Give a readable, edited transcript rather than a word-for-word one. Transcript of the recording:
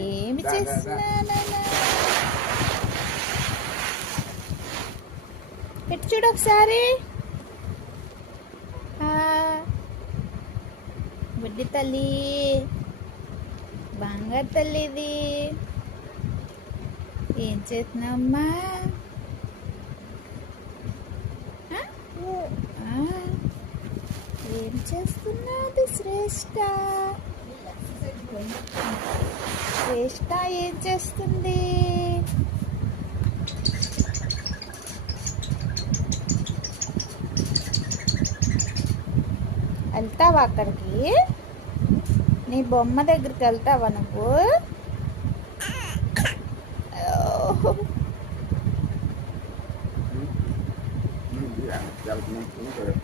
ఏమి చేస్తున్నానా? పెట్టి చూడు ఒకసారి. బుడ్డి తల్లి, బంగారు తల్లి, ఇది ఏం చేస్తున్నావమ్మా? ఏం చేస్తున్నది శ్రేష్ఠ? శ్రేష్ఠ ఏం చేస్తుంది? వెళ్తావా అక్కడికి? నీ బొమ్మ దగ్గరికి వెళ్తావా నువ్వు? Ya, ya lo tenemos.